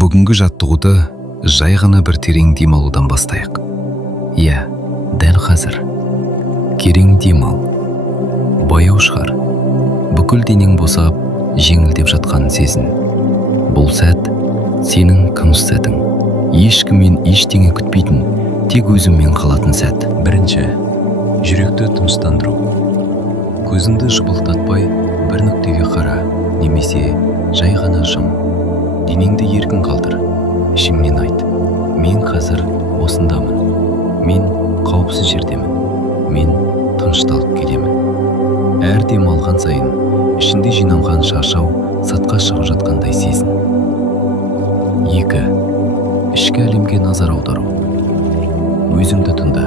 Бүгінгі жаттығуды жай ғана бір терең дем алудан бастайық. Иә, дәл қазір. Терең дем ал. Баяу шығар. Бүкіл денең босап, жеңілдеп жатқанын сезін. Бұл сәт сенің тыныш сәтің. Ешкіммен ештеңе күтпейтін, тек өзіңмен қалатын сәт. Бірінші, жүректі тыныштандыру. Көзіңді жыбылтатпай бір нүктеге қара, немесе жай ғана жым. Денеңді еркін қалдыр. Ішіңнен айт: мен қазір осындамын. Мен қауіпсіз жердемін. Мен тынышталып келемін. Әр дем алған сайын ішінде жиналған шаршау сыртқа шығып жатқандай сезін. 2. Ішкі әлемге назар аудару. Өзіңді тыңда.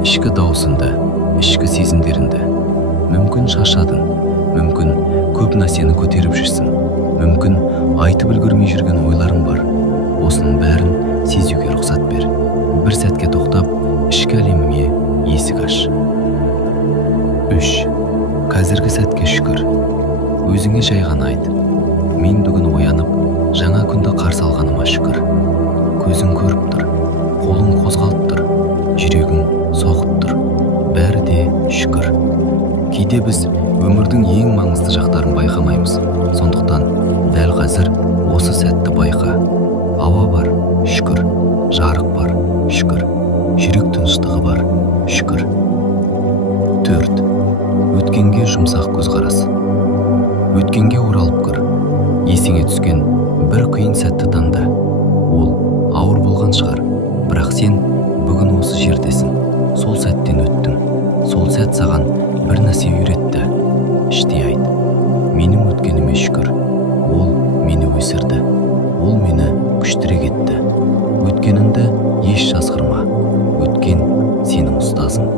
Ішкі даусыңды, ішкі сезімдеріңді. Мүмкін шаршадың, мүмкін көп нәрсені көтеріп жүрсің, мүмкін айтып үлгермей жүрген ойларың бар. Осының бәрін сезуге рұқсат бер. Бір сәтке тоқтап, ішкі әлеміңе есік аш. 3. Қазіргі сәтке шүкір. Өзіңе жай ғана айт: мен бүгін оянып, жаңа күнді қарсы алғаныма шүкір. Көзің көріп тұр, қолың қозғалып тұр, жүрегің соғып тұр. Бәрі де шүкір. Кейде біз өмірдің ең маңызды жақтарын байқамаймыз. Сондықтан дәл қазір осы сәтті байқа. Ауа бар, шүкір. Жарық бар, шүкір. Жүрек тыныштығы бар, шүкір. 4. Өткенге жұмсақ көзқарас. Өткенге оралып көр. Есіңе түскен бір қиын сәтті таңда. Ол ауыр болған шығар, бірақ сен бүгін осы жердесің. Сол сәттен өттің. Сол сәт саған бір нәрсе үйретті. Іштей айт: менің өткеніме шүкір. Ол мені өсірді. Ол мені күштірек етті. Өткеніңді еш жазғырма. Өткен сенің ұстазың.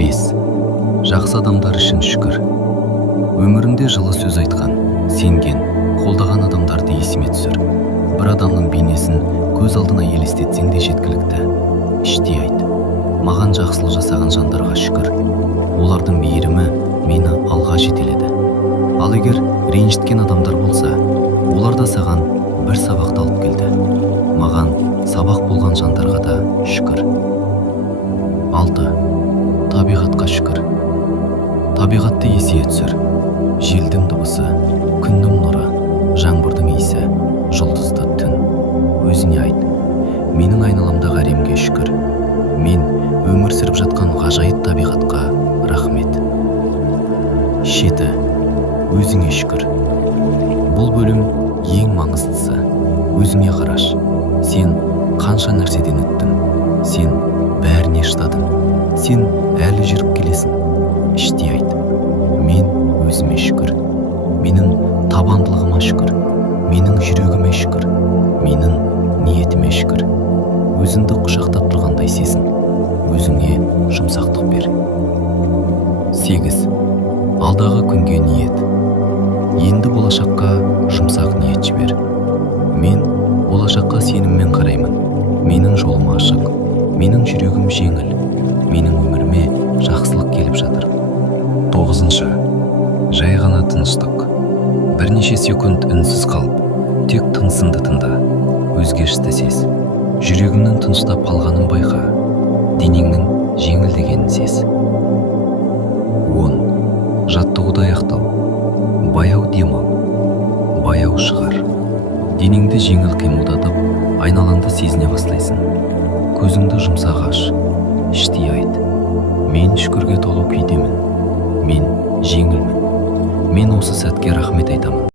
5. Жақсы адамдар үшін шүкір. Өмірінде жылы сөз айтқан, сенген, қолдаған адамдарды есіме түсір. Бір адамның бейнесін көз алдына елестетсең де жеткілікті. Іштей айт: маған жақсылық жасаған жандарға шүкір. Олардың мейірімі мені алға жетеледі. Ал егер ренжіткен адамдар болса, олар да саған бір сабақты алып келді. Маған сабақ болған жандарға да шүкір. 6. Табиғатқа шүкір. Табиғатты есие түсір. Желдің дыбысы, күннің нұры, жаңбырдың иісі, жұлдызды түн. Өзіне айт: менің айналамдағы әлемге шүкір. Мен өмір сүріп жатқан ғажайып табиғатқа рахмет. 7. Өзіңе шүкір. Бұл бөлім ең маңыздысы. Өзіңе қараш. Сен қанша нәрседен өттің. Сен бәріне шыдадың. Сен әлі жүріп келесің. Іштей айт: мен өзіме шүкір. Менің табандылығыма шүкір. Менің жүрегіме шүкір. Менің ниетіме шүкір. Өзіңді құшақтап тұрғандай сезін. Өзіңе жұмсақтық бер. 8. Алдағы күнге ниет. Енді болашаққа жұмсақ ниет жібер. Мен болашаққа сеніммен қараймын. Менің жолым ашық. Менің жүрегім жеңіл. Менің өміріме жақсылық келіп жатыр. 9. Жай ғана тыныштық. Бірнеше секунд үнсіз қалып, тек тынысыңды тыңда. Өзгерісті сез. Жүрегіңнің тыныштап қалғанын байқа. Денеңнің жеңілдегенін сез. 10. Жаттығуды аяқтау. Баяу демал. Баяу шығар. Денеңді жеңіл қимылдатып, айналаңды сезіне бастайсың. Көзіңді жұмсақ аш. Іштей айт: мен шүкірге толы күйдемін. Мен жеңілмін. Мен осы сәтке рахмет айтамын.